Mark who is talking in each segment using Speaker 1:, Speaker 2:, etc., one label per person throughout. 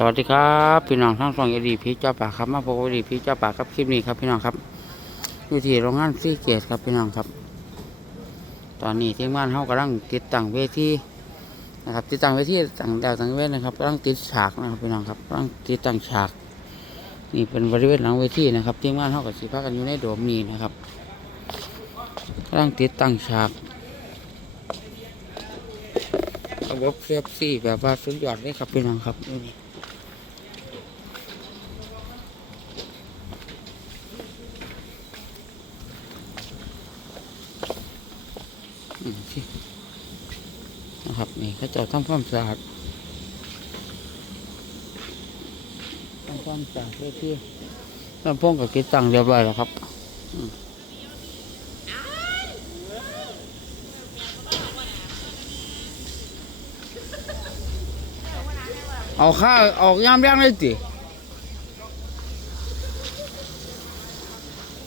Speaker 1: สวัสดีครับพี่น้องทั้งสองเอดีพีเจ้าป่าครับมาพบกับเอดีพีเจ้าป่าครับคลิปนี้ครับพี่น้องครับอยู่ที่โรงงานซีเกตครับพี่น้องครับ ตอนนี้ทีมงานเขากำลังติดตั้งเวทีนะครับติดตั้งเวทีตั้งดาวตั้งเวทนะครับกำลังติดฉากนะครับพี่น้องครับกำลังติดตั้งฉาก นี่เป็นบริเวณหลังเวทีนะครับทีมงานเขากับสีพักกันอยู่ในโดมนี้นะครับกำลังติดตั้งฉากระบบเซฟซี่แบบว่าสุดยอดเลยครับพี่น้องครับนี่ สินะครับนี่เขาเจะทำความสะอาดทำความสะอาดเพื่อที่ลำโพงกับกิดตั้งเรียบร้อยแล้วครับเอาข้าวออกยามแรงเลยสิ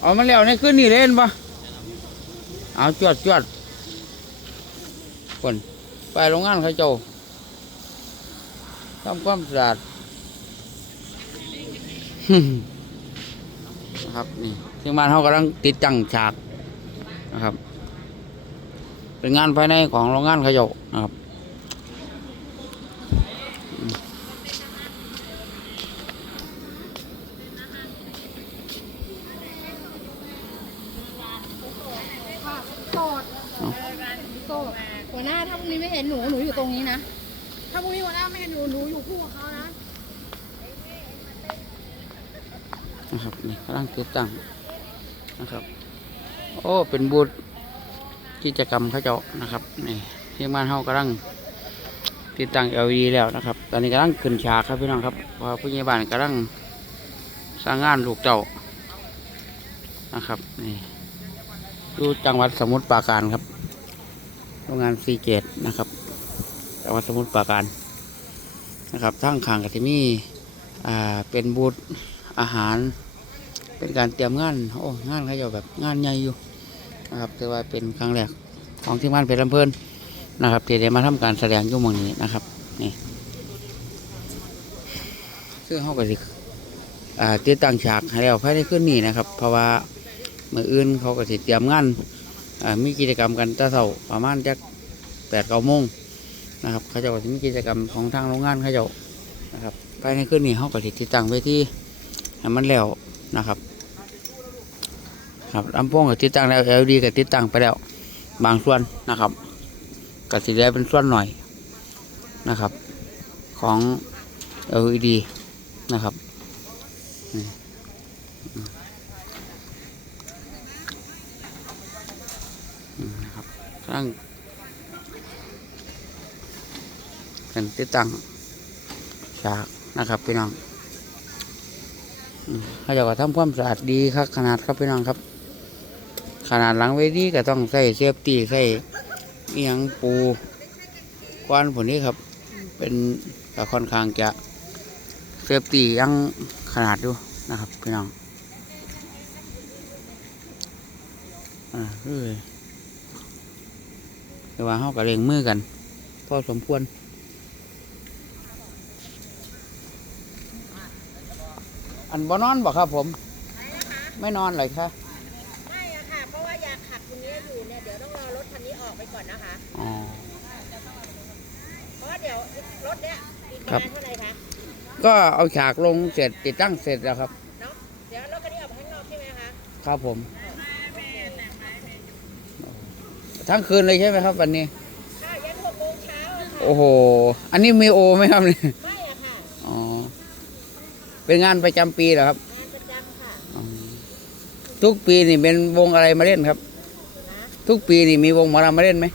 Speaker 1: เอามาแล้วในคืนนี้เล่นปะเอาจวดจวด คนไปโรงงานเขาเจ้าทำความสะอาดนะครับนี่ที่มานเขากำลังติดตั้งฉากนะครับ เป็นงานภายในของโรงงานเขาเจ้านะครับ
Speaker 2: โสดโสด หัวหน้าถ้าพรุ่งนี้ไม่เห็นหนูหนูอยู่ตรงนี้นะ ถ้าพรุ่งนี้หัวหน้าไม่เห็นหนูหนูอยู่คู่กับเขานะ
Speaker 1: นะครับนี่กำลังติดตั้งนะครับ โอ้ เป็นบูธกิจกรรมเขาเจ้านะครับนี่ที่มานเขากำลังติดตั้ง LED แล้วนะครับ ตอนนี้กำลังขึ้นฉากครับพี่น้องครับเพราะว่าผู้ใหญ่บ้านกำลังสร้างงานลูกเจ้านะครับนี่อยู่จังหวัดสมุทรปราการครับ โรงงานซีเกตนะครับจังหวัดสมุทรปราการนะครับทั้งขางกับที่มีอ่าเป็นบูธอาหาร เป็นการเตรียมงานโอ้งานเขาเจะแบบงานใหญ่อยู่นะครับแต่ว่าเป็นครั้งแรกของที่บ้านเป็นลำเพลินนะครับที่ได้มาทำการแสดงยุ่หมองนี้นะครับนี่ซึ่งเขาก็สิอ่าติดตั้งฉากให้แล้วภายในคืนนี้นะครับ เพราะว่าเมื่ออื่นเขาก็สิเตรียมงาน มีกิจกรรมกันแตะเช้าประมาณจักแปดเก้าโมงนะครับเขาจะมีกิจกรรมของทางโรงงานเขาจ้านะครับภายในคืนนี้เขาก็สิติดตั้งไว้ที่มันแล้วนะครับครับลำโพงก็ติดตั้งแล้ว LED ก็ติดตั้งไปแล้วบางส่วนนะครับก็สิได้เป็นส่วนหน่อยนะครับ ของ LED นะครับนี่อืมอืมนะครับ ตั้งกันติดตั้งฉากนะครับพี่น้องเขาจะว่าทำความสะอาดดีครับขนาดครับพี่น้องครับ ขนาดหลังเวทีก็ต้องใส่เซฟตี้ใส่เอียงปูกวานผลนี้ครับ เป็นก็ค่อนข้างจะเซฟตี้ยังขนาดดูนะครับพี่น้องอ่าคือ แต่ว่าเขากระเลงมือกัน พอสมควรอันบ่นอนบ่ครับผม ไม่นอนเลยครับ
Speaker 3: ไม่อะค่ะ เพราะว่าอยากขับตรงนี้อยู่เนี่ยเดี๋ยวต้องรอรถคันนี้ออกไปก่อนนะคะ
Speaker 1: อ๋อ
Speaker 3: เพราะว่าเดี๋ยวรถเนี้ยอีกป
Speaker 1: ครั
Speaker 3: ระ
Speaker 1: บ
Speaker 3: มาณเท่าไหร่คะ
Speaker 1: ก็เอาฉากลงเสร็จติดตั้งเสร็จแล้วครับ
Speaker 3: เนาะเดี๋ยวรถคันนี้ออกไปข้างนอกใช่ไหมคะ
Speaker 1: ครับผม ทั้งคืนเลยใช่ไหมครับ วันนี้
Speaker 3: ค่ะยันหกโมงเช้าอะค่ะ
Speaker 1: โอ้โห อันนี้มีโอไหมครับเนี่ย
Speaker 3: ไม่อะค่ะ
Speaker 1: อ๋อ เป็นงานประจำปีเหรอครับ
Speaker 3: งานประจำค่ะ
Speaker 1: อ๋อทุกปีนี่เป็นวงอะไรมาเล่นครับ
Speaker 3: นะ
Speaker 1: ทุกปีนี่มีวงหมอลำมาเล่นไหม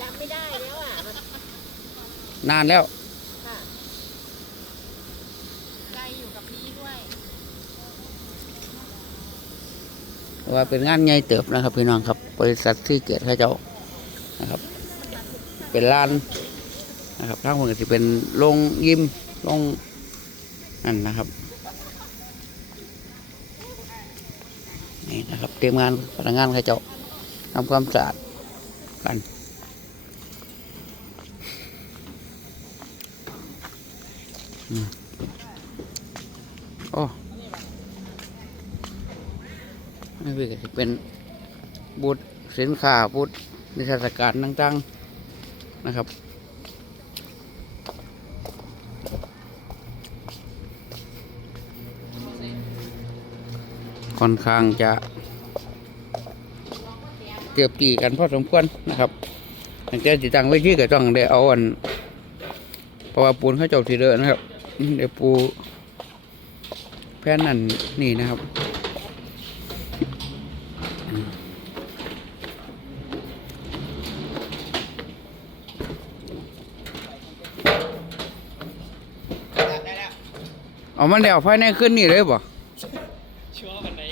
Speaker 3: จำไม่ได้แล้วอะ
Speaker 1: นานแล้ว
Speaker 3: ค่ะใจอยู่กับพี่ด้วย
Speaker 1: ว่าเป็นงานใหญ่เติบนะครับ พี่น้องครับบริษัทที่เกิดข้าเจ้านะครับ เป็นร้านนะครับทางคนก็จะเป็นโรงยิมโรงนั่นนะครับนี่นะครับเตรียมงานพนักงานข้าเจ้าทำความสะอาดกันอืมโอ้นี่พี่ก็ จะเป็นบูธสินค้าบูธนิทรรศการต่างๆนะครับค่อนข้างจะเกือบตีกันพอสมควรนะครับตั้งแต่ติดตั้งไว้ที่ก็ต้องได้เอาอันเพราะว่าปูนเขาเจ้าสีเดินนะครับเดี๋ยวปูแผ่นนั่นนี่นะครับ เอามันเดี๋ยวภายในขึ้นนี่เลยบ่
Speaker 4: ชัวร์วันไหน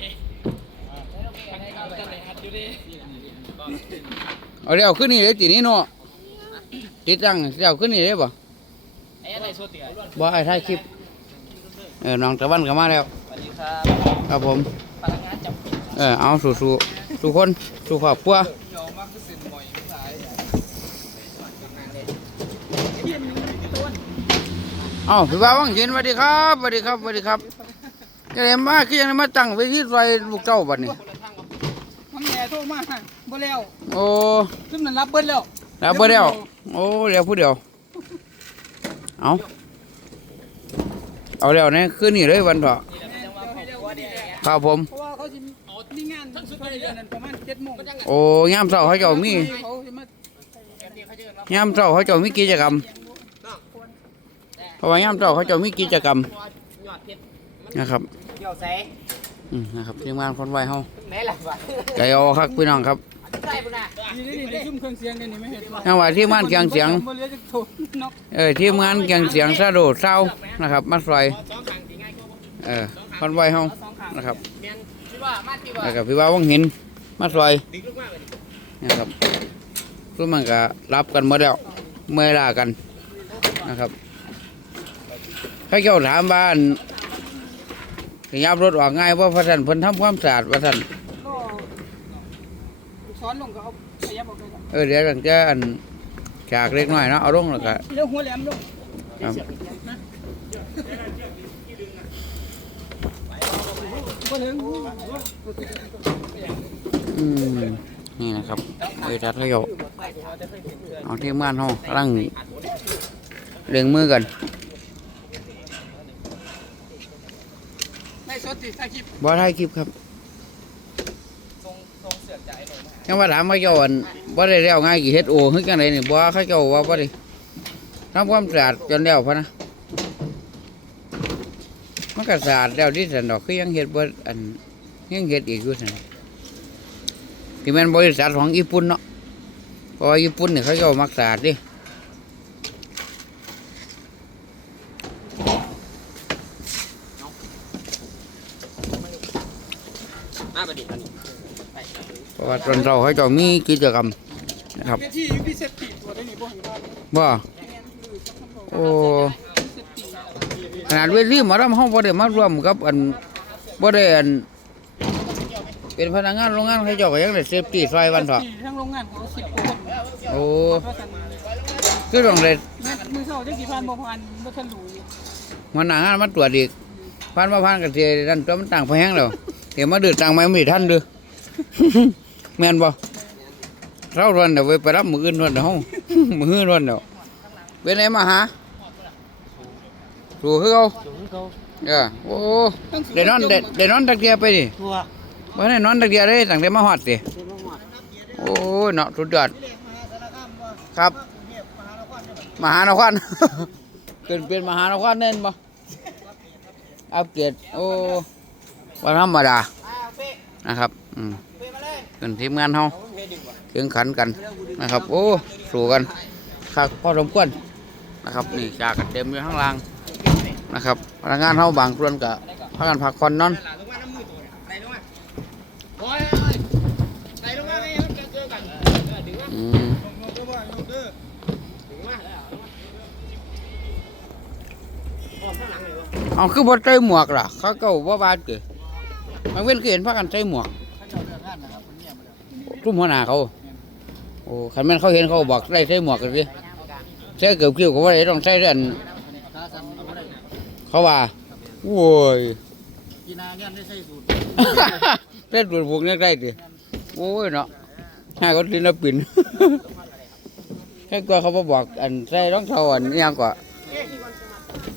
Speaker 4: วันไหนครับวันไหนฮัทอยู่ดิ
Speaker 1: เอาเดี๋ยวขึ้นนี่เลยตีนี้เนาะติดตั้งเดี๋ยวขึ้นนี่เลยบ่
Speaker 4: ไอ้อะไรโซติก
Speaker 1: บ่ไอ้ถ่ายคลิปเออน้องตะวันก็มาแล้ว
Speaker 4: สวัสดีครับ
Speaker 1: ครับผม
Speaker 4: พนักงานจำเป็น
Speaker 1: เออเอาสู่สู่สู่คนสู่ครอบครัวย
Speaker 4: อมมากที่สุดบ่อยไม่สาย
Speaker 1: เอ้าพี่บ่าววังเห็นสวัสดีครับสวัสดีครับสวัสดีครับยังไงมาคือยังไงมาตั้งไว้ที่ซอยลูกเจ้าบัดนี้
Speaker 4: ทำแหน่โทรมาบ่แล้ว
Speaker 1: โอ้
Speaker 4: ขึ้นนั้นรับเบิ้ลแล้ว
Speaker 1: แล้วบ่เดียวโอ้เดี๋ยวผู้เดียวเอาเอาแล้วเนี่ยคืนนี้เลยวันเถอะครับผม
Speaker 4: เพราะว่าเขาจะมีงานทั้งสุดท้ายเดือนนั้นประมาณ7โมง
Speaker 1: โอ้ยามเช้าเขาเจ้ามี
Speaker 4: เขาจะมายา
Speaker 1: มเช้าเขาเจ้ามีกิจกรรมเพ ราะว่ายามเช้าเขาเจ้ามีกิจกรรม
Speaker 4: ยอดเพชร
Speaker 1: นะครับ
Speaker 4: เกี่ยวแส
Speaker 1: อืมนะครับทีมงานคนไวเฮา
Speaker 4: ไหนล่ะวะ
Speaker 1: ใจเอาครับพี่น้องครับ
Speaker 4: ใช่ปุ่นน่ะนี่นี่ได้ซุ่มเครื่องเสียงกันนี่ไม่เห็นว่า
Speaker 1: ยังว่าทีมงานเกียงเสียง
Speaker 4: บ่เหลือจะโทนก
Speaker 1: เออทีมงานเกียงเสียงซาโดดเศร้านะครับมาซอย
Speaker 4: สองข้างสิง่ายกว่า
Speaker 1: เออคนไวเฮา
Speaker 4: สองข้าง
Speaker 1: นะครับ
Speaker 4: แม่นคิดว่ามาที่ว่า
Speaker 1: แล้วก็พี่ว่าวังหินมาซอย
Speaker 4: ดึกลูกมากเลย
Speaker 1: นะครับทุกมันก็รับกันหมดแล้วเมื่อยลากันนะครับ ถ้าเจ้าถามบ้านขยับรถออกง่ายว่าพระท่านเพิ่นทำความสะอาดพระท่าน
Speaker 4: ก็ซ้อนลงก็เอาขยับออกไปก่อน
Speaker 1: เออเดี๋ยวตั้งแต่อันฉากเล็กน้อยเนาะเอาลงแล้วก็
Speaker 4: เรื่องหัวแหลมลง
Speaker 1: ครับ
Speaker 4: บ่ถึง
Speaker 1: อืมนี่นะครับบริษัทเขาอยู่เอาที่ม่านห้องกำลังเร่งมือกัน
Speaker 4: ใน สดสิถ่ายคลิป
Speaker 1: บ่ถ่ายคลิปครับ
Speaker 4: ทรงทรงเสือกใจหน่อย
Speaker 1: ยังว่าถามว่าเจ้าอันบ่ได้แล้วง่ายกี่เฮ็ดโอคือจังไดนี่บ่เขาเจ้าว่าบ่ได้ทำความสะอาดจนแล้วพะนะมันก็สะอาดแล้วที่สันดอกคือยังเฮ็ดบ่อันยังเฮ็ดอีกอยู่ซั่นที่แม่นบริษัทของญี่ปุ่นเนาะเพราะว่าญี่ปุ่นนี่เขาเจ้ามักสะอาดดิ
Speaker 4: มาประดิษฐ์อันนี้
Speaker 1: เพราะว่า ตอนเราเขาเจะมีกิจกรรมนะครับ
Speaker 4: เวทีพิเศษตีตัวได้นี่บ่เห็นว่า
Speaker 1: ว่าโอ้ขนาดเวทีหมาลำห้องบ่ได้มาร่วมกับอันบ่ได้อันเป็นพนักงานโรงงานเขาเจ้าก็ยังได้เซฟตี้ซอยวันเถอะ
Speaker 4: ตีทั้งโรงงานของสิบกว่าคน
Speaker 1: โอ้
Speaker 4: เพราะฉะนั้น
Speaker 1: คือต้องได้
Speaker 4: แม่มือเช้าจักกี่พันบ่พันบ่ทันรู้อยู่
Speaker 1: หัวหน้างานมาตรวจอีกพันมาพันก็สินั่นตัวมันต่างพอแห้งแล้วเดี๋ยวมาดื้อต่างไม่มีทันเด้อ แม่นบ่เรารวนเดี๋ยวไปรับมืออื่นรวนเดี๋ยวเฮามืออื่นรวนเดี๋ยวเป็นไงมาหาสู่คือเขาเออโอ้ได้นอนได้ได้นอนตักเดียวไปดิ
Speaker 4: ตัว
Speaker 1: บ่ได้นอนตักเดียวเลยตั้งแต่มาฮอดสิโอ้ยเนาะสุดยอดครับ มหานครเกินเป็นมหานครเน่นบ่อัปเกรดโอ้ว่าธรรมดานะครับ อืม เป็นทีมงานเฮาแข่งขันกันนะครับ โอ้สู้กันคักพอสมควรนะครับนี่จากกันเต็มอยู่ข้างล่างนะครับพนักงานเฮาบางส่วนก็พากันพักผ่อนนอน
Speaker 4: ลงาน้ำมือตัวไหลลงมาโอ้ยไหลลงมาไงเอนดึงมา
Speaker 1: อื
Speaker 4: ออกข้างหลังเอา
Speaker 1: คือบ่ใส่หมวกล่ะ เขาก็บ่าบาดเกิดบางเว้นเห็นพากันใส่หมวก กลุ่มหัวหน้าเขาโอ้คันแม่นเขาเห็นเขาบอกใส่ใส่หมวกกันสิใส่เกือบคิ้วก็ว่าได้ต้องใส่เรื่องเขาว่าโว้ย
Speaker 4: กีนาเงี้ยได้ใส่สูตร
Speaker 1: เล่นตัวพวกนี้ได้ดิโอ้ยเนาะให้ก็ศิลปินแค่ตัวเขามาบอกอันใส่รองเท้าอันนี้ยังกว่า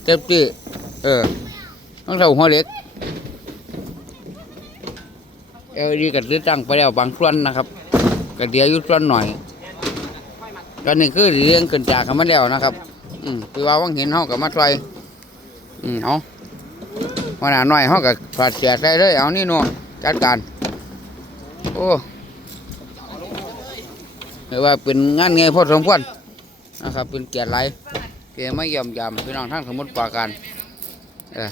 Speaker 1: เต็มที่เออรองเท้าหัวเล็ก เอลดีก็ซื้อตั้งไปแล้วบางส่วนนะครับก็เดียวอยู่ส่วนหน่อยก็นี่คือเรื่องเกินจากกันมาแล้วนะครับ อืมคือว่าวังเห็นเขากับมาช่วยอืมเอาวันหนาหน่อยเขากับฝาดเสียใส่เลยเอานี่โน่จัดการโอ้เรียกว่าเป็นงานไงพอสมควรนะครับ เป็นเกียรติไรเกียรติไม่ยอมยำพี่น้องทั้งสมุทรปาการเออ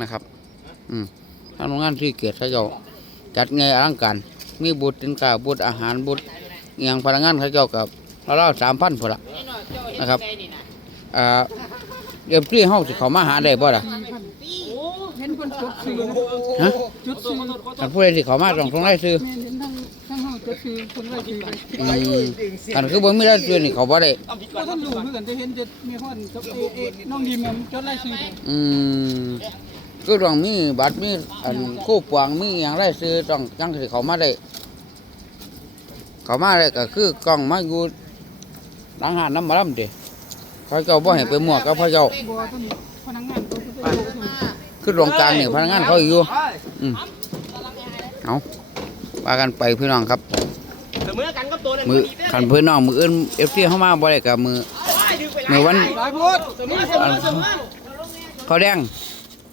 Speaker 1: นะครับ อืมทางโรงงานที่เกียรติเขาเจ้า จัดไงอลังการมีบุตรสินค้าบุตรอาหารบุตรอหย่างพนักงานเขาเจ้ากับเราเล่าสามพันพอละนะครับอ่าเดี๋ยวพี่ห้องสิเขามาหาได้บ่ล่ะ
Speaker 2: เห็นคนจุดซื้อ
Speaker 1: ฮะ
Speaker 2: จุดซื้อ
Speaker 1: อันผู้ใดสิเขามาต้องต้องไล่ซื้อ
Speaker 2: เห็นทั้งทั้งห้องจุดซื้อคนไว้ซื้อไป
Speaker 1: อืมอันคือบ่มีไล่ซื้อนี่เขาบ่ได้
Speaker 2: ก็ท่านรู้เหมือนกันจะเห็นจะมีคนกับเอเอน้องดีแมมจดไล่ซื้อไป
Speaker 1: อืม คือต้องมีบัตรมีอันคู่ปวงมีอย่างไรซื้อต้องจังสิเขามาได้ เขามาได้ก็คือกล้องมาอยู่หลังหานน้ำมาลำเด้เขาเจ้าบ่ให้ไปมั่วกับพระเจ้า
Speaker 2: บัวตัวนี้พนักงานตัวคือตัวนี้
Speaker 1: คือตรงกลางนี่พนักงานเขาอยู่อืมเอาว่ากันไปพี่น้องครับ
Speaker 4: เสมอกันกับตัวนั้น
Speaker 1: มือขันพี่น้องมืออื่นเอฟซีเข้ามาบ่ได้กับมือมือวัน
Speaker 2: หลายพูด
Speaker 4: เสมอเสมอเสมอ
Speaker 1: เขาแดง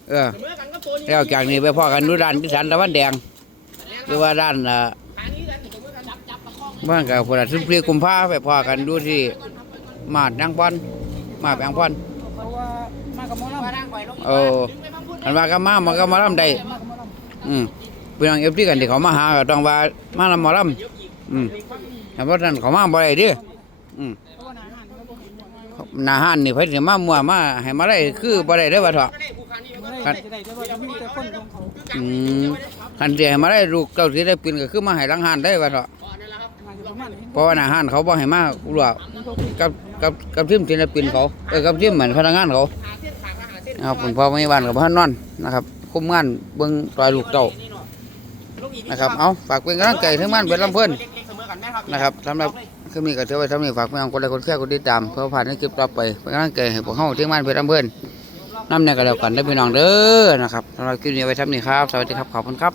Speaker 1: เออ
Speaker 4: เสมอกันกับตัวนี้
Speaker 1: แล้วจากนี้ไปพ่อกันดูด้านที่สันตะวันแดง หรือว่าด้านอ่า
Speaker 4: ทางนี้กันเสมอกันจับจับประคอง
Speaker 1: บ้านกับพลัดสุพรีกุมภาไปพ่อกันดูที่มาดนางพอนมาแปลงพอน
Speaker 2: เพราะว่ามากับหมอลำมาดังไปลง
Speaker 1: เออกันว่าก็มามันก็มาลำได้
Speaker 2: มากับหมอลำ
Speaker 1: อืมพี่น้องเอฟซีกันที่เขามาหาก็ต้องว่ามาลำหมอลำอืมแต่เพราะนั้นเขามาบ่ได้เดิอืม
Speaker 2: เพราะว่าหนาหันก็บ่เห็นหมดไง
Speaker 1: หน้าห้านนี่เพิ่นสิมามั่วมาให้มาได้คือบ่ได้เด้อว่าเถอะ
Speaker 2: ไม่ได้จะได้จะว่าจะมีแต่ คนของเขา
Speaker 1: อืมคันสิให้มาได้ลูกเจ้าสิได้ปินก็คือมาให้หลังห้านได้ว่าเถอะ
Speaker 2: มาอยู่ประมาณนี้
Speaker 1: เพราะว่าหน้าห้านเขาบ่ให้มารู้ว่ากับกับกับทีมศิลปินเขาเออกับทีมเหมือนพนักงานเขานะครับผมพอไม่บ้านกับพ่อนอนนะครับ คุมงานเบิ่งรอยลูกเจ้านะครับเอาฝากเป็นกำลังใจถึงบ้านเป็นลำเพิ่น
Speaker 4: เล็กๆเสมอกันไหมครับ
Speaker 1: นะครับสำหรับคือมีกระเทือไว้ทำนี่ฝากพี่น้องคนใดคนแค่คนติดตามเพื่อผ่านในคลิปต่อไปเป็นกำลังใจให้พวกเฮาที่บ้านเป็นลำเพิ่น น้ำเนี่ยก็แล้วกันได้พี่น้องเด้อนะครับสำหรับคลิปนี้ไว้ทำนี่ครับ สวัสดีครับขอบคุณครับ